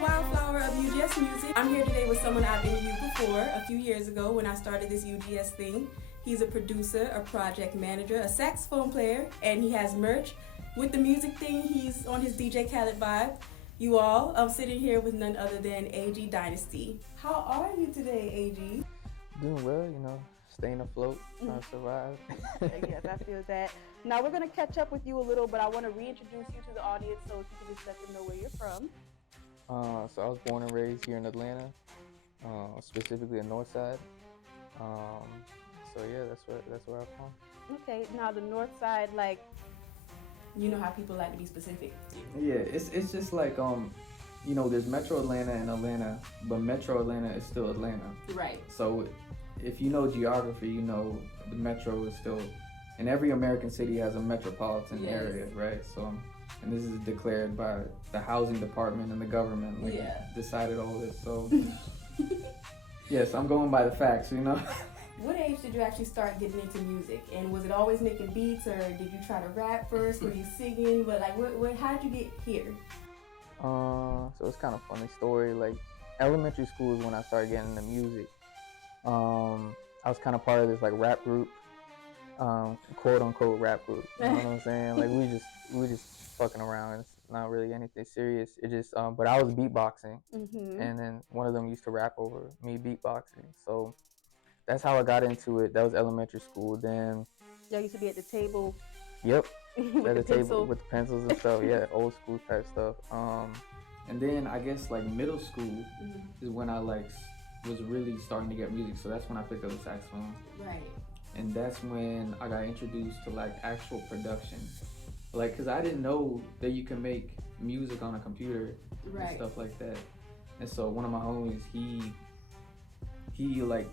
Wildflower of UGS Music. I'm here today with someone I've interviewed before a few years ago when I started this UGS thing. He's a producer, a project manager, a saxophone player, and he has merch. With the music thing, he's on his DJ Khaled vibe. You all, I'm sitting here with none other than AG Dynasty. How are you today, AG? Doing well, staying afloat, trying to survive. Yes, I feel that. Now we're going to catch up with you a little, but I want to reintroduce you to the audience so if you can just let them know where you're from. So I was born and raised here in Atlanta, specifically the North Side. So yeah, that's where I'm from. Okay, now the North Side, like, you know how people like to be specific. Yeah, it's just like there's Metro Atlanta and Atlanta, but Metro Atlanta is still Atlanta. Right. So if you know geography, the Metro is still, and every American city has a metropolitan area, right? So. And this is declared by the housing department and the government, decided all this. So, yes, I'm going by the facts, What age did you actually start getting into music? And was it always making beats, or did you try to rap first? Were you singing? But how did you get here? So it's kind of a funny story. Like elementary school is when I started getting into music. I was kind of part of this rap group, quote unquote rap group. You know what I'm saying? Like we just fucking around. It's not really anything serious. It just but I was beatboxing, and then one of them used to rap over me beatboxing. So that's how I got into it. That was elementary school. Then y'all used to be at the table. Yep, at the table with the pencils and stuff. Yeah, old school type stuff. And then I guess middle school is when I was really starting to get music. So that's when I picked up the saxophone. Right. And that's when I got introduced to actual production. Cause I didn't know that you can make music on a computer and stuff like that. And so one of my homies, he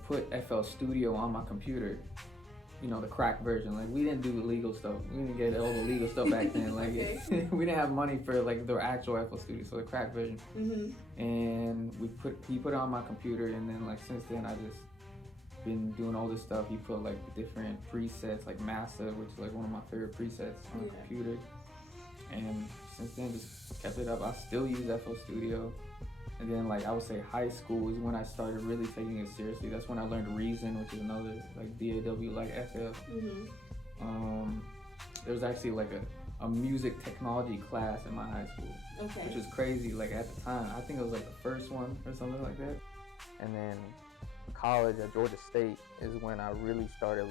put FL Studio on my computer, the crack version. We didn't do illegal stuff. We didn't get all the legal stuff back then. We didn't have money for the actual FL Studio, so the crack version. And he put it on my computer, and then since then I just been doing all this stuff. He put different presets, Massa, which is one of my favorite presets on the computer. And since then, just kept it up. I still use FL Studio. And then I would say high school is when I started really taking it seriously. That's when I learned Reason, which is another DAW FL. There was actually a music technology class in my high school, which was crazy. At the time, I think it was the first one or something like that. And then college at Georgia State is when I really started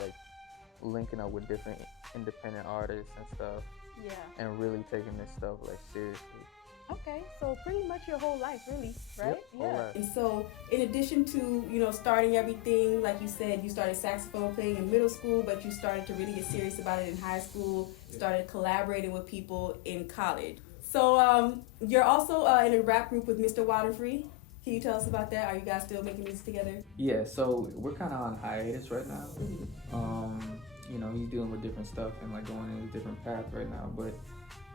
linking up with different independent artists and stuff. Yeah. And really taking this stuff seriously. Okay, so pretty much your whole life, really, right? Yep, yeah. Right. And so, in addition to starting everything, like you said, you started saxophone playing in middle school, but you started to really get serious about it in high school. Started collaborating with people in college. So, you're also in a rap group with Mr. Wild and Free. Can you tell us about that? Are you guys still making music together? Yeah, so we're kind of on hiatus right now. He's dealing with different stuff and going in a different path right now. But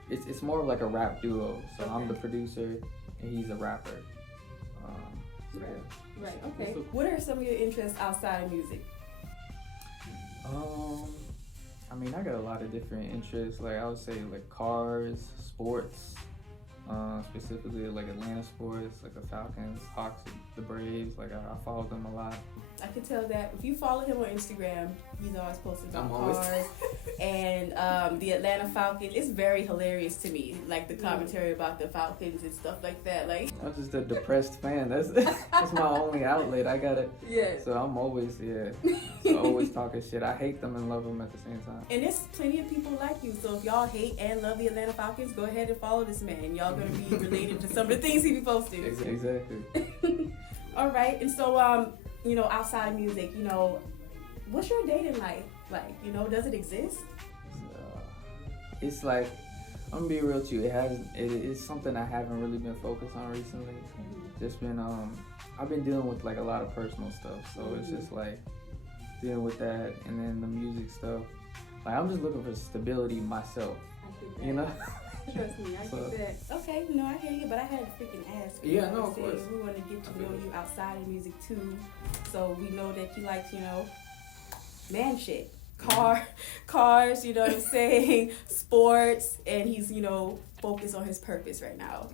it's more of a rap duo. So I'm the producer and he's a rapper. Right. Okay. So, what are some of your interests outside of music? I got a lot of different interests. I would say cars, sports. Specifically Atlanta sports, the Falcons, Hawks, the Braves. I follow them a lot. I can tell that if you follow him on Instagram, he's always posting about cars and the Atlanta Falcons. It's very hilarious to me, the commentary about the Falcons and stuff like that. I'm just a depressed fan. That's my only outlet. I got it. Yeah. So I'm always always talking shit. I hate them and love them at the same time. And there's plenty of people like you. So if y'all hate and love the Atlanta Falcons, go ahead and follow this man. Y'all gonna be related to some of the things he be posting. Exactly. All right. And so outside of music, what's your dating life like? Does it exist? It's I'm gonna be real with you. It is something I haven't really been focused on recently. Just been I've been dealing with a lot of personal stuff, so it's just dealing with that, and then the music stuff. I'm just looking for stability myself. I get that. Trust me, I get that. Okay, no, I hear you, but I had to freaking ask. Yeah, no, of course. We want to get to know you outside of music too, so we know that you like, man shit. Cars, you know what I'm saying? Sports, and he's, focused on his purpose right now.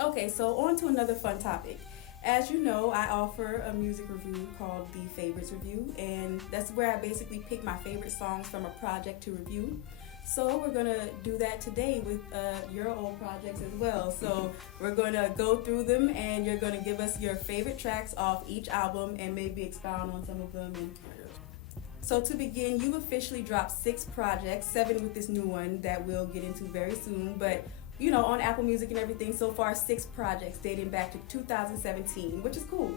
Okay, so on to another fun topic. As you know, I offer a music review called The Favorites Review, and that's where I basically pick my favorite songs from a project to review. So we're going to do that today with your old projects as well. So we're going to go through them, and you're going to give us your favorite tracks off each album and maybe expound on some of them. So to begin, you've officially dropped 6 projects, 7 with this new one that we'll get into very soon. But, on Apple Music and everything, so far 6 projects dating back to 2017, which is cool.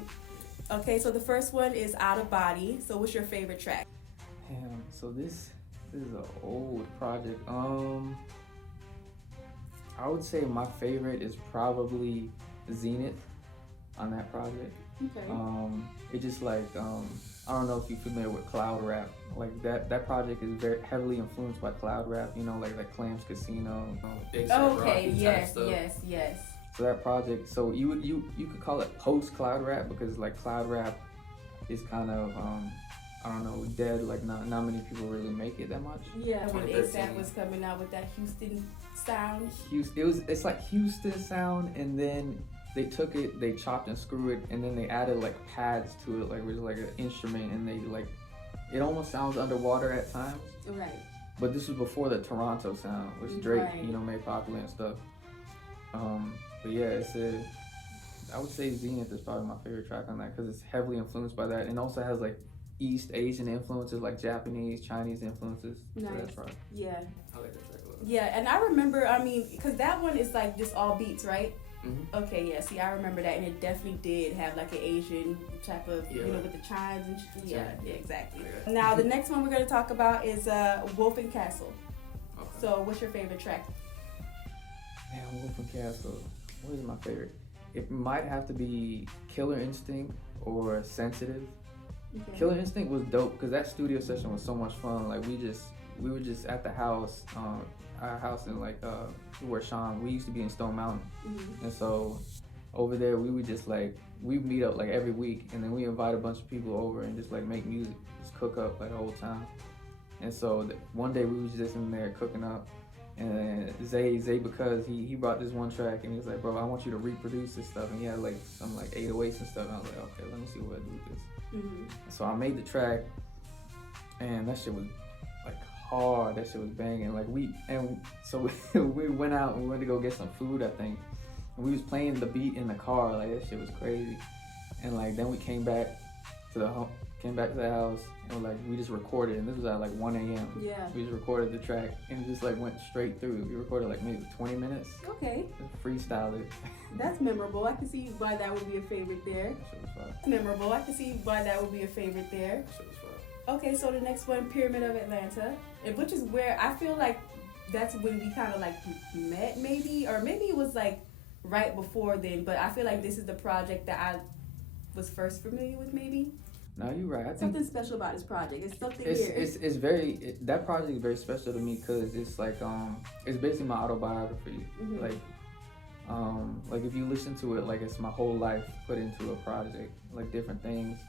Okay, so the first one is Out of Body. So what's your favorite track? Damn, so this is an old project. I would say my favorite is probably Zenith on that project. Okay. It just I don't know if you're familiar with cloud rap. Like that project is very heavily influenced by cloud rap. Like Clams Casino. Okay. Yes. So that project. So you could call it post cloud rap because like cloud rap is kind of I don't know, dead. Like not many people really make it that much. Yeah, when ASAP was coming out with that Houston sound. It's like Houston sound, and then they took it, they chopped and screwed it, and then they added like pads to it, like it was like an instrument, and they like it almost sounds underwater at times. Right. But this was before the Toronto sound, which Drake, made popular and stuff. But yeah, I would say Zenith is probably my favorite track on that because it's heavily influenced by that, and also has like East Asian influences, like Japanese, Chinese influences. Nice. So that's right. Yeah. I like that track a lot. Yeah, and I remember, because that one is like just all beats, right? Mm-hmm. Okay, yeah. See, I remember that, and it definitely did have like an Asian type of, with the chimes and yeah, exactly. Yeah. Now, the next one we're going to talk about is Wolf and Castle. Okay. So, what's your favorite track? Man, Wolf and Castle. What is my favorite? It might have to be Killer Instinct or Sensitive. Okay. Killer Instinct was dope because that studio session was so much fun. Like we were just at the house, our house in where Sean, we used to be in Stone Mountain. Mm-hmm. And so over there we would just we'd meet up like every week, and then we invite a bunch of people over and just like make music, just cook up like the whole time. And so one day we was just in there cooking up, and Zay because he brought this one track and he was like, bro, I want you to reproduce this stuff, and he had like some like 808s and stuff, and I was like, okay, let me see what I do with this. Mm-hmm. So I made the track, and that shit was like hard. That shit was banging. So we went out and we went to go get some food, I think. And we was playing the beat in the car. Like that shit was crazy. And then we came back to the house, and we just recorded. And this was at 1 a.m. Yeah. We just recorded the track, and it just went straight through. We recorded maybe 20 minutes. Okay. Freestyled it. That's memorable. I can see why that would be a favorite there. That shit was fun. Memorable. I can see why that would be a favorite there. That shit was fun. Okay, so the next one, Pyramid of Atlanta, which is where I feel like that's when we kind of met, maybe, or maybe it was right before then. But I feel like this is the project that I was first familiar with, maybe. No, you're right. I think Something special about this project. It's something it's very that project is very special to me because it's it's basically my autobiography. Mm-hmm. If you listen to it, it's my whole life put into a project, different things.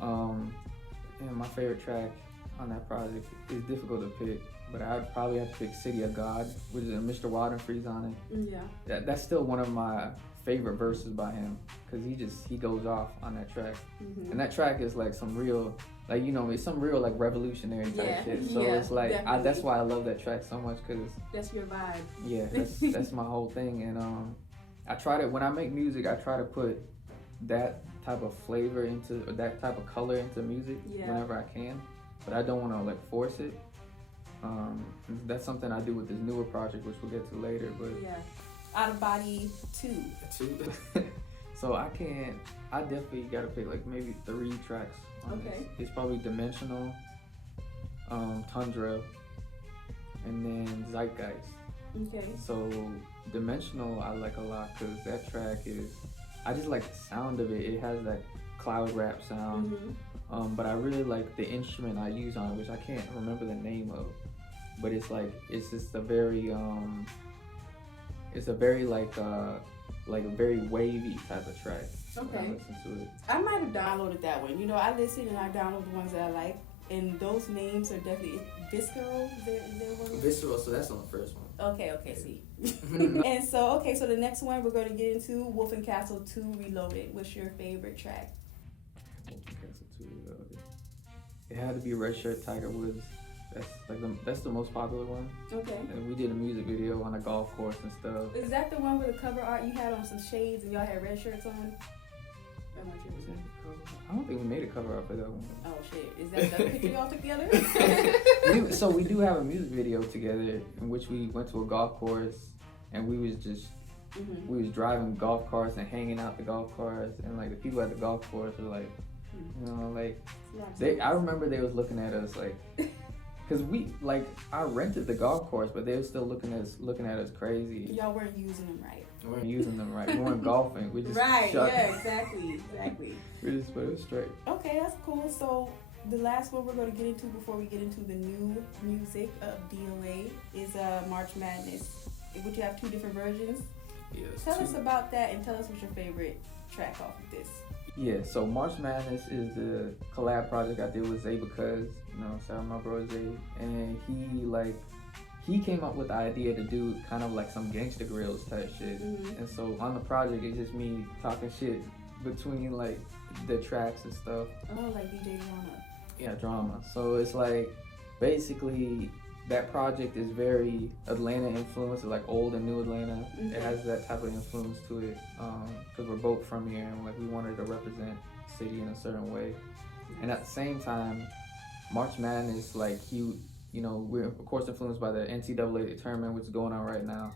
And my favorite track on that project is difficult to pick, but I'd probably have to pick City of God, which is a Mr. Waterfree's on it. Yeah. That's still one of my favorite verses by him because he goes off on that track. Mm-hmm. And that track is some real it's some real revolutionary type shit. So it's that's why I love that track so much because that's your vibe. Yeah, that's my whole thing. And I try to, when I make music, I try to put that type of flavor or that type of color into music whenever I can, but I don't want to force it. That's something I do with this newer project, which we'll get to later. But yeah, Out of Body 2. So I definitely gotta pick maybe 3 tracks on this. It's probably Dimensional, Tundra, and then Zeitgeist. Okay. So Dimensional I like a lot because that track I just like the sound of it. It has that cloud rap sound. Mm-hmm. But I really like the instrument I use on it, which I can't remember the name of. But it's just a very very wavy type of track. Okay. When I listen to it. I might have downloaded that one. I listen and I download the ones that I like. And those names are definitely Visceral. Is there one? Visceral, so that's on the first one. Okay, see. And so the next one we're going to get into Wolf and Castle 2 Reloaded. What's your favorite track? Wolf and Castle 2 Reloaded. It had to be Red Shirt Tiger Woods. That's the most popular one. Okay. And we did a music video on a golf course and stuff. Is that the one with the cover art you had on some shades and y'all had red shirts on? I don't think we made a cover art for that one. Oh shit! Is that the picture y'all took together? So we do have a music video together in which we went to a golf course and we was just we was driving golf carts and hanging out the golf carts, and like the people at the golf course were like, you know, like I remember they was looking at us like. Cause I rented the golf course, but they were still looking at us crazy. Y'all weren't using them right. We weren't using them right. We weren't golfing. We just right. Shut. Yeah, exactly. We just put it straight. Okay, that's cool. So the last one we're going to get into before we get into the new music of DOA is March Madness. Would you have two different versions? Yes. Tell us about that and tell us what's your favorite track off of this. Yeah, so March Madness is the collab project I did with Zay because, you know, shout out my bro Zay, and he came up with the idea to do kind of like some Gangsta Grills type shit. And so on the project, it's just me talking shit between like the tracks and stuff. Oh, like DJ Drama. Yeah, drama. So it's like basically that project is very Atlanta influenced, like old and new Atlanta. It has that type of influence to it because we're both from here and like we wanted to represent the city in a certain way. And at the same time, March Madness, like we're of course influenced by the NCAA tournament which is going on right now,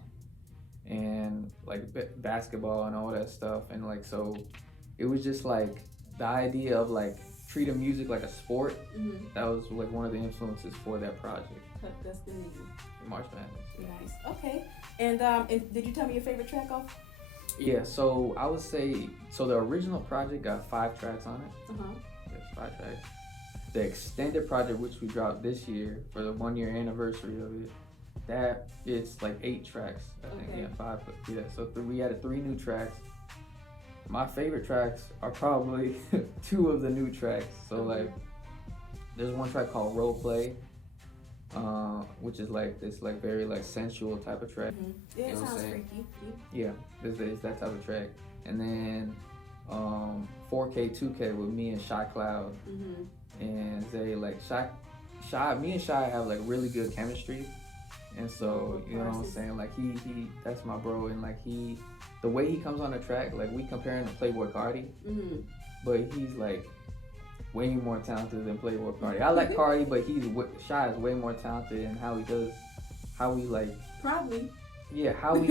and like basketball and all that stuff. And like so, it was just like the idea of like treating music like a sport. That was like one of the influences for that project. That's the name. March Madness. Nice. Okay. And did you tell me your favorite track off? Yeah. So I would say the original project got 5 tracks on it. Yes, 5 tracks. The extended project, which we dropped this year for the 1-year anniversary of it, that it's like 8 tracks. I think. Yeah, 5. Yeah. So we added 3 new tracks. My favorite tracks are probably 2 of the new tracks. So like, there's one track called Role Play, which is like this like very like sensual type of track. Yeah, it sounds freaky. Yeah, it's that type of track. And then 4K 2K with me and Shy Cloud and Zay. Like me and Shy have like really good chemistry, and so you know what I'm saying. Like he that's my bro, and like the way he comes on the track, like we compare him to Playboy Cardi, but he's like way more talented than Playboy Cardi. I like Cardi, but Shy is way more talented in how he like probably. Yeah, how we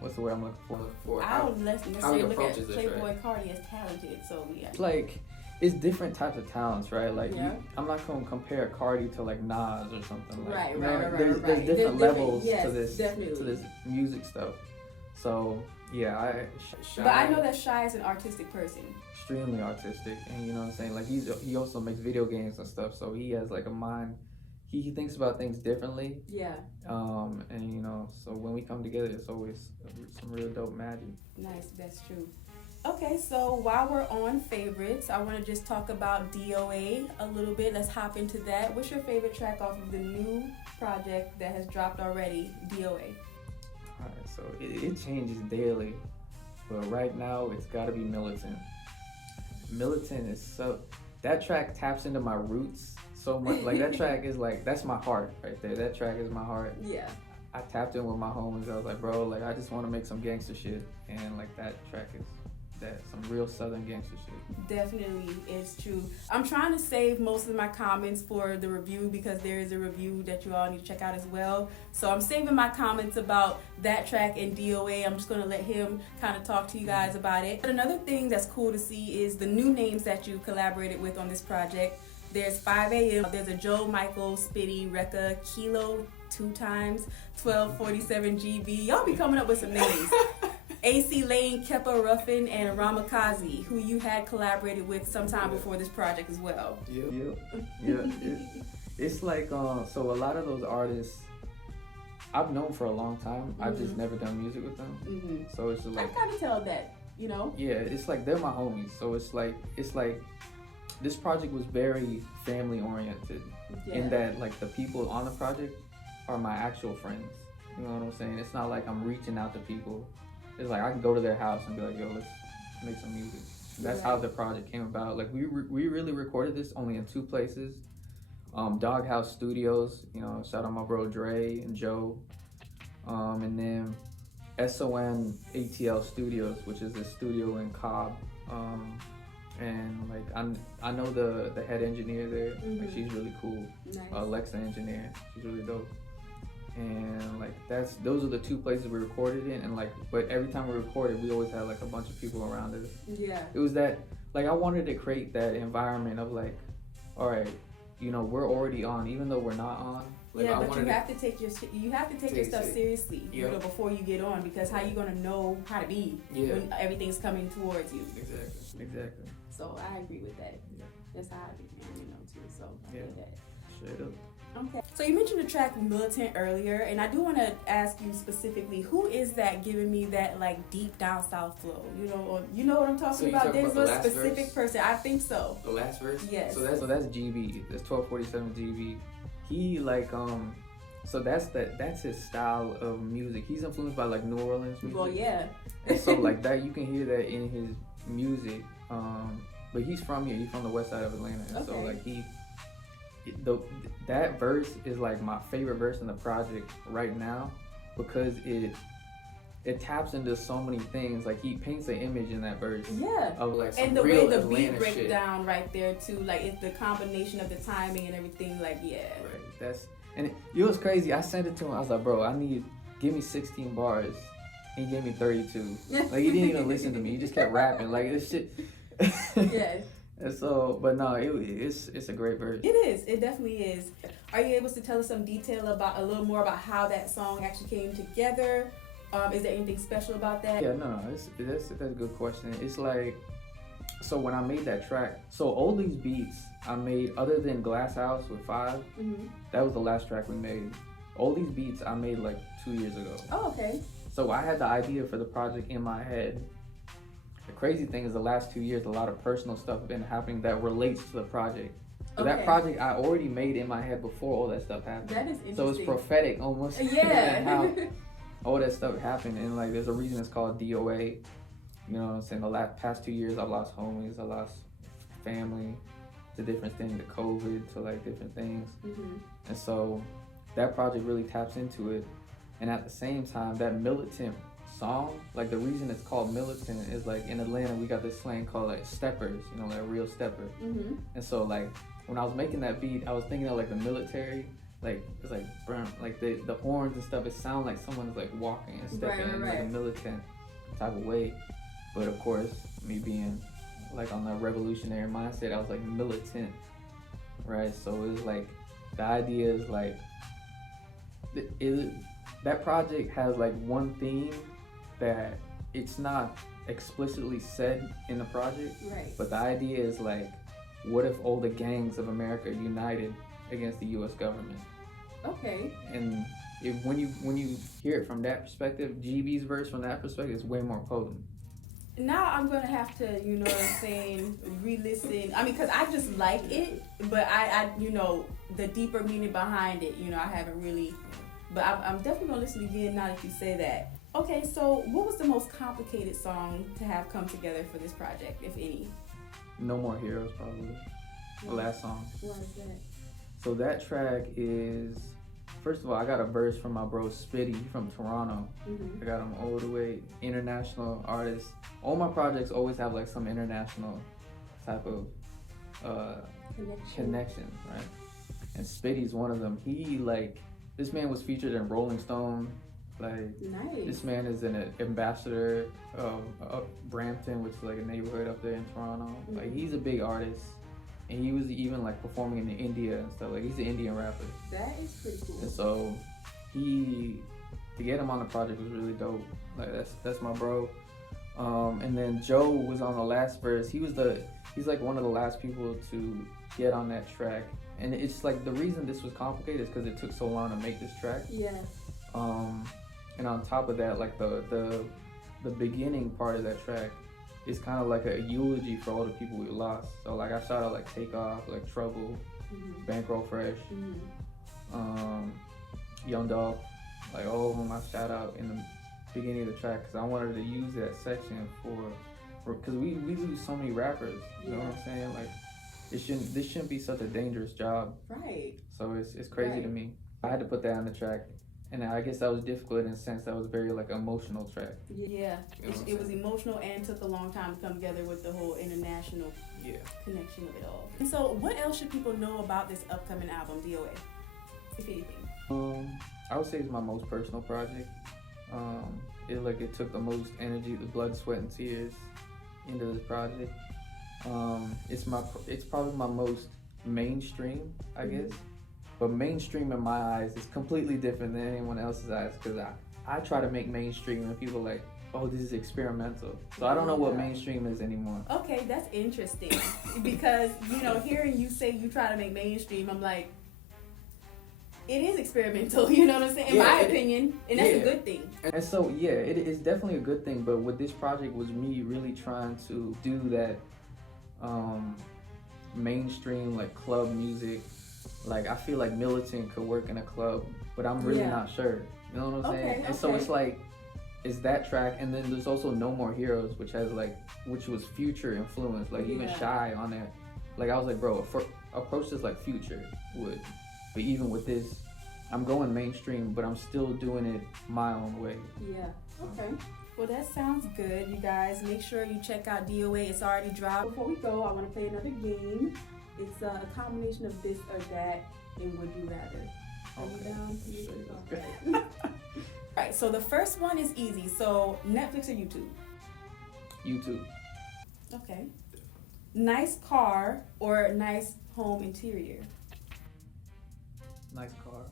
what's the word I'm looking for? I don't necessarily look at Playboy Cardi as talented, so yeah. Like it's different types of talents, right? Like I'm not gonna compare Cardi to like Nas or something. Like, right. There's different levels to this music stuff. So yeah, Shy, but I know that Shy is an artistic person. Extremely artistic, and you know what I'm saying. Like he also makes video games and stuff, so he has like a mind. He thinks about things differently. Yeah. And you know, so when we come together, it's always some real dope magic. Nice, that's true. Okay, so while we're on favorites, I want to just talk about DOA a little bit. Let's hop into that. What's your favorite track off of the new project that has dropped already, DOA? Alright, so it changes daily, but right now it's got to be Militant. Militant is that track taps into my roots so much. Like that track is like, that's my heart right there. That track is my heart. Yeah. I tapped in with my homies. I was like, bro, like I just want to make some gangster shit, and like that track is some real southern gangster shit. Definitely, it's true. I'm trying to save most of my comments for the review because there is a review that you all need to check out as well. So I'm saving my comments about that track and DOA. I'm just going to let him kind of talk to you guys about it. But another thing that's cool to see is the new names that you collaborated with on this project. There's 5 a.m. There's a Joe, Michael, Spitty, Rekka, Kilo 2 times, 1247 GB. Y'all be coming up with some names. AC Lane, Kepa Ruffin, and Ramakazi, who you had collaborated with sometime before this project as well. Yeah. It's like, so a lot of those artists, I've known for a long time. I've just never done music with them. So it's just like, I kind of tell that, you know? Yeah, it's like they're my homies. So it's like this project was very family oriented, in that like the people on the project are my actual friends. You know what I'm saying? It's not like I'm reaching out to people. It's like I can go to their house and be like, yo, let's make some music. That's how the project came about. Like we really recorded this only in 2 places. Doghouse Studios, you know, shout out my bro Dre and Joe. And then SON ATL Studios, which is a studio in Cobb. And like I know the head engineer there. Like she's really cool. Nice. Alexa engineer, she's really dope. And like those are the 2 places we recorded in. And like, but every time we recorded, we always had like a bunch of people around us. Yeah. It was that like I wanted to create that environment of like, all right, you know, we're already on, even though we're not on. Like, yeah, but you have to take your stuff seriously, you know, before you get on, because how you gonna know how to be when everything's coming towards you? Exactly. So I agree with that. Yeah. That's how I be, you know, too. So I get that. Straight up. Okay. So you mentioned the track Militant earlier, and I do want to ask you specifically, who is that giving me that like deep down south flow? You know what I'm talking about? There's a specific person. I think so. The last verse? Yes. So that's GB. That's 1247 GB. He like so that's his style of music. He's influenced by like New Orleans music. Well, yeah. And so like that, you can hear that in his music. But he's from here. He's from the west side of Atlanta. And so like that verse is like my favorite verse in the project right now, because it taps into so many things. Like he paints an image in that verse. Yeah. Of like some and the real way the Atlanta beat breaks shit. down right there too. Like it's the combination of the timing and everything. Like Right. And it was crazy. I sent it to him. I was like, bro, give me 16 bars. He gave me 32. Like he didn't even listen to me. He just kept rapping. Like this shit. Yeah. And so, but no, it's a great verse. It is. It definitely is. Are you able to tell us some detail about a little more about how that song actually came together? Is there anything special about that? Yeah, no, that's a good question. It's like, so when I made that track, so all these beats I made, other than Glass House with 5, that was the last track we made. All these beats I made like 2 years ago. Oh, okay. So I had the idea for the project in my head. The crazy thing is the last 2 years, a lot of personal stuff has been happening that relates to the project. So that project I already made in my head before all that stuff happened. That is interesting. So it's prophetic almost. Yeah. How all that stuff happened, and like there's a reason it's called DOA. You know what I'm saying? The past 2 years, I've lost homies, I lost family to different things, to COVID, to like different things. And so that project really taps into it. And at the same time, that Militant song, like the reason it's called Militant is like in Atlanta we got this slang called like steppers, you know, like a real stepper. And so like when I was making that beat, I was thinking of like the military, like it's like the horns and stuff. It sounds like someone's like walking and stepping in like a militant type of way. But of course, me being like on the revolutionary mindset, I was like militant, right? So it was like the idea is like that project has like one theme that it's not explicitly said in the project, right? But the idea is like, what if all the gangs of America united against the U.S. government? Okay. And when you hear it from that perspective, GB's verse from that perspective is way more potent. Now I'm gonna have to, you know what I'm saying, re-listen. I mean, cause I just like it, but I you know, the deeper meaning behind it, you know, I haven't really. But I'm definitely gonna listen again now that you say that. Okay, so what was the most complicated song to have come together for this project, if any? No More Heroes, probably. The last song. What is that? So that track is, first of all, I got a verse from my bro Spitty from Toronto. I got him all the way, international artist. All my projects always have like some international type of connection, right? And Spitty's one of them. He like, this man was featured in Rolling Stone. Like, nice. This man is an ambassador of Brampton, which is like a neighborhood up there in Toronto. Like, he's a big artist, and he was even like performing in India and stuff. Like, he's an Indian rapper. That is pretty cool. And so to get him on the project was really dope. Like, that's my bro. And then Joe was on the last verse. He's like one of the last people to get on that track. And it's like the reason this was complicated is because it took so long to make this track. Yeah. And on top of that, like the beginning part of that track it's kind of like a eulogy for all the people we lost. So like I shout out like Takeoff, like Trouble, Bankroll Fresh, Young Dolph, like all of them I shout out in the beginning of the track because I wanted to use that section for because we lose so many rappers. You know what I'm saying? Like this shouldn't be such a dangerous job. Right. So it's crazy to me. I had to put that on the track. And I guess that was difficult in a sense that was very like emotional track. Yeah, it was emotional and took a long time to come together with the whole international connection of it all. And so, what else should people know about this upcoming album, DOA, if anything? I would say it's my most personal project. It took the most energy, the blood, sweat, and tears into this project. It's probably my most mainstream, I guess. But mainstream in my eyes is completely different than anyone else's eyes because I try to make mainstream and people are like, oh, this is experimental. So I don't know what mainstream is anymore. Okay, that's interesting because, you know, hearing you say you try to make mainstream, I'm like, it is experimental, you know what I'm saying? In my opinion, and that's a good thing. And so, it is definitely a good thing, but with this project was me really trying to do that mainstream, like club music. Like I feel like Militant could work in a club, but I'm really not sure. You know what I'm saying? And so it's like, it's that track, and then there's also No More Heroes, which was Future influence, like even Shy on there. Like I was like, bro, approach this like Future would. But even with this, I'm going mainstream, but I'm still doing it my own way. Yeah. Okay. Well, that sounds good, you guys. Make sure you check out DOA. It's already dropped. Before we go, I want to play another game. It's a combination of this or that and would you rather. Are you down? Okay. Alright, so the first one is easy. So Netflix or YouTube? YouTube. Okay. Nice car or nice home interior? Nice car.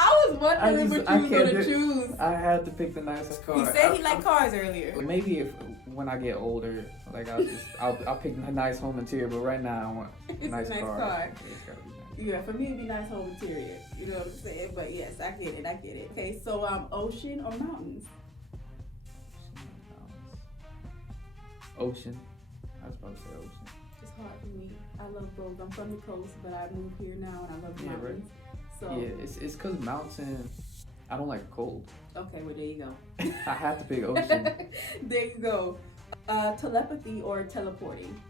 I was wondering what you were going to choose. I had to pick the nicest car. He said he liked cars earlier. Maybe when I get older, like I'll pick a nice home interior, but right now I want a nice car. Yeah, for me it'd be nice home interior. You know what I'm saying? But yes, I get it. Okay, so ocean or mountains? Ocean. I was about to say ocean. It's hard for me. I love both. I'm from the coast, but I moved here now and I love mountains. Right. So it's cause mountain. I don't like cold. Okay, well there you go. I have to pick ocean. There you go. Telepathy or teleporting?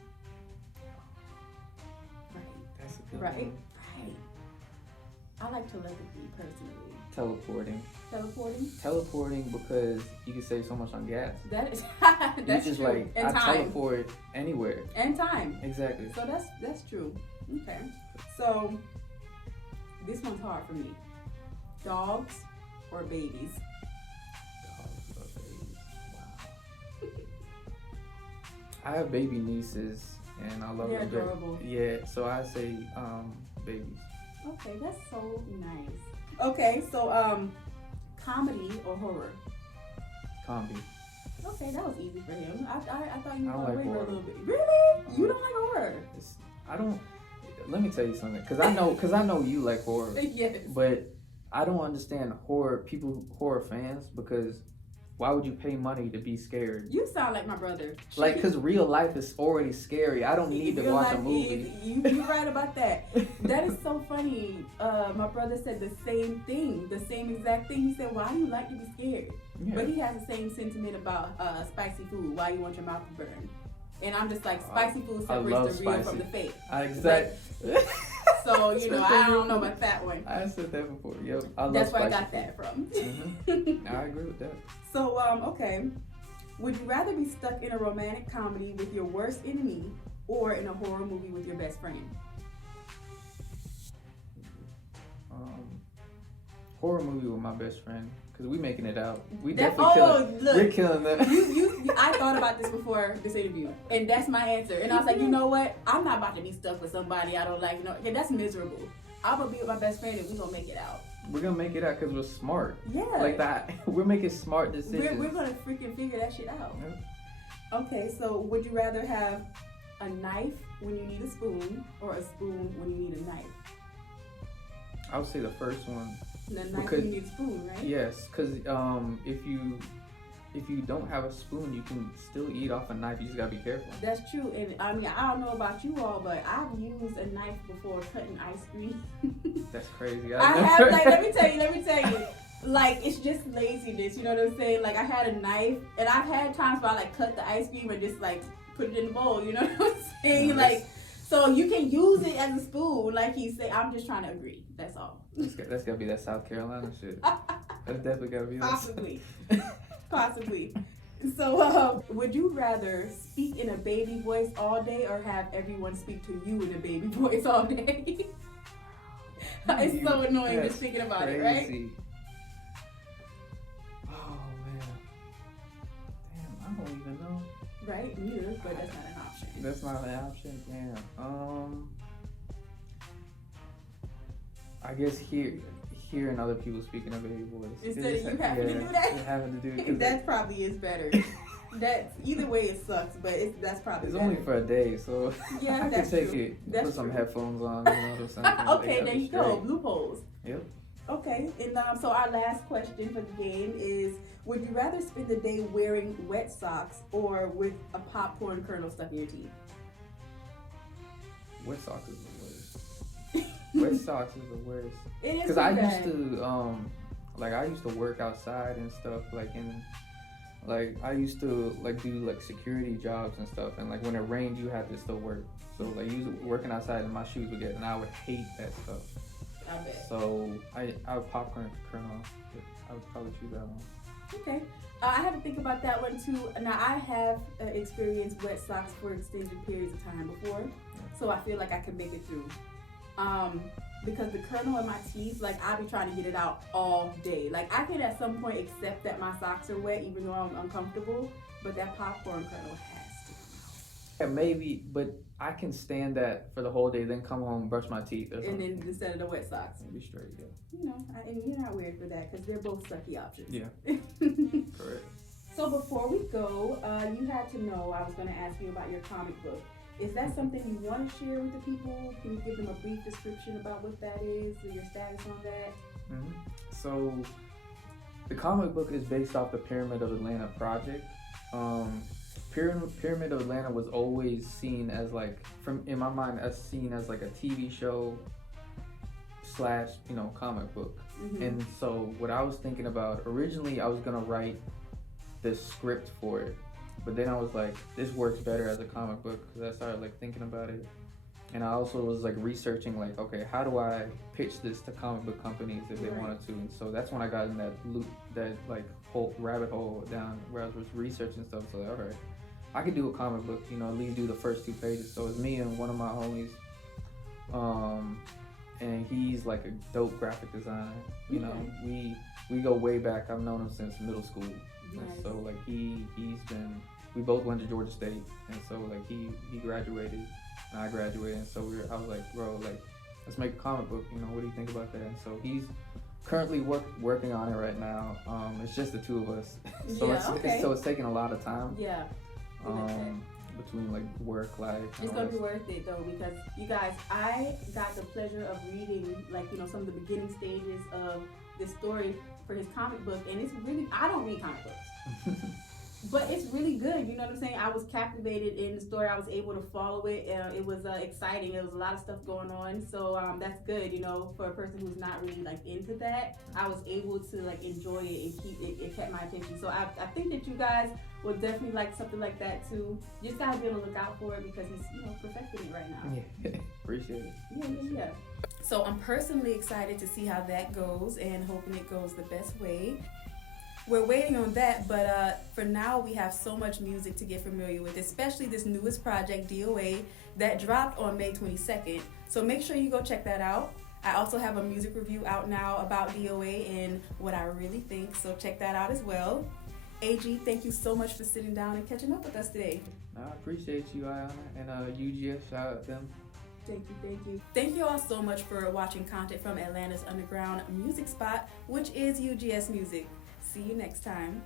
Right. That's a good one. Right. I like telepathy personally. Teleporting because you can save so much on gas. That is that's just true. Like and I time. Teleport anywhere. And time. Exactly. So that's true. Okay. So this one's hard for me. Dogs or babies? Dogs or babies. Wow. I have baby nieces and I love them. They're adorable. Yeah, so I say babies. Okay, that's so nice. Okay, so comedy or horror? Comedy. Okay, that was easy for him. I thought you were like away for a horror. little bit. Really? You don't like horror? I don't. Let me tell you something, because I know you like horror. Yes. But I don't understand horror fans, because why would you pay money to be scared? You sound like my brother. Like, because real life is already scary. I don't need to watch a movie. You're right about that. That is so funny. My brother said the same thing, the same exact thing. He said, why do you like to be scared? Yeah. But he has the same sentiment about spicy food. Why you want your mouth to burn? And I'm just like, spicy food separates the real from the fake. Exactly. So, you know, I don't know about that one. I said that before. Yep. That's where I got that from. Mm-hmm. I agree with that. So, okay. Would you rather be stuck in a romantic comedy with your worst enemy or in a horror movie with your best friend? Horror movie with my best friend. Because we making it out. We definitely we're killing that. I thought about this before this interview, and that's my answer. And I was like, you know what? I'm not about to be stuck with somebody I don't like. You know, okay, that's miserable. I'm gonna be with my best friend, and we're gonna make it out. We're gonna make it out because we're smart. Yeah. Like that. We're making smart decisions. We're gonna freaking figure that shit out. Yep. Okay, so would you rather have a knife when you need a spoon, or a spoon when you need a knife? I would say the first one. The knife when you need a spoon, right? Yes, because if if you don't have a spoon, you can still eat off a knife. You just gotta be careful. That's true, and I mean, I don't know about you all, but I've used a knife before cutting ice cream. That's crazy. I have, like, let me tell you, like, it's just laziness, you know what I'm saying? Like, I had a knife, and I've had times where I, like, cut the ice cream and just, like, put it in the bowl, you know what I'm saying? Like, so you can use it as a spoon, like he said. I'm just trying to agree, that's all. That's gotta be that South Carolina shit. That's definitely gotta be that. Possibly. So, would you rather speak in a baby voice all day or have everyone speak to you in a baby voice all day? It's so annoying just thinking about it, right? Oh, man. Damn, I don't even know. Right? Neither, but that's not an option. That's not an option? Damn. I guess hearing other people speaking a baby voice. Instead of you having to do that? Having to do it. That probably is better. Either way it sucks, but that's probably it's better. only for a day, so yeah, I that's can take true. it. That's put some true. headphones on, or something. Okay, there you go. Loopholes. Yep. Okay, and so our last question for the game is: would you rather spend the day wearing wet socks or with a popcorn kernel stuck in your teeth? Wet socks is the worst. Wet socks is the worst. It is because I used to I used to work outside and stuff, I used to do like security jobs and stuff, and like when it rained you had to still work, so like you was working outside and my shoes would get, and I would hate that stuff. I bet. So I would popcorn kernel. I would probably choose that one. Okay. I had to think about that one too. Now I have experienced wet socks for extended periods of time before, so I feel like I can make it through. Because the kernel in my teeth, like I'll be trying to get it out all day. Like I can at some point accept that my socks are wet even though I'm uncomfortable, but that popcorn kernel has to come out. Yeah, maybe, but I can stand that for the whole day, then come home, brush my teeth. And then instead of the wet socks. Be straight, yeah. You know, and you're not weird for that because they're both sucky options. Yeah. Correct. So before we go, you had to know I was going to ask you about your comic book. Is that something you want to share with the people? Can you give them a brief description about what that is or your status on that? Mm-hmm. So the comic book is based off the Pyramid of Atlanta project. Pyramid of Atlanta was always seen as in my mind, seen as like a TV show / comic book. Mm-hmm. And so what I was thinking about, originally I was gonna write this script for it, but then I was like, this works better as a comic book, because I started thinking about it. And I also was researching okay, how do I pitch this to comic book companies if they wanted to? And so that's when I got in that loop, that whole rabbit hole down where I was researching stuff. So all right, I could do a comic book, at least do the first 2 pages. So it's me and one of my homies, and he's a dope graphic designer. You know, we go way back. I've known him since middle school. Nice. And so we both went to Georgia State, and so he graduated and I graduated, and so I was like, bro, let's make a comic book, what do you think about that? And so he's currently working on it right now. It's just the 2 of us. So it's taking a lot of time. Yeah. Between work, life. It's gonna be worth it though, because you guys, I got the pleasure of reading some of the beginning stages of this story for his comic book, and it's really, I don't read comic books. But it's really good, you know what I'm saying? I was captivated in the story. I was able to follow it. It was exciting. There was a lot of stuff going on. So that's good, for a person who's not really into that. I was able to enjoy it and keep it. It kept my attention. So I think that you guys will definitely like something like that too. You just gotta be on the lookout for it because he's perfecting it right now. Yeah, appreciate it. Yeah. So I'm personally excited to see how that goes and hoping it goes the best way. We're waiting on that, but for now we have so much music to get familiar with, especially this newest project, DOA, that dropped on May 22nd. So make sure you go check that out. I also have a music review out now about DOA and what I really think, so check that out as well. AG, thank you so much for sitting down and catching up with us today. I appreciate you, Ayana, and UGS, shout out them. Thank you. Thank you all so much for watching content from Atlanta's underground music spot, which is UGS Music. See you next time.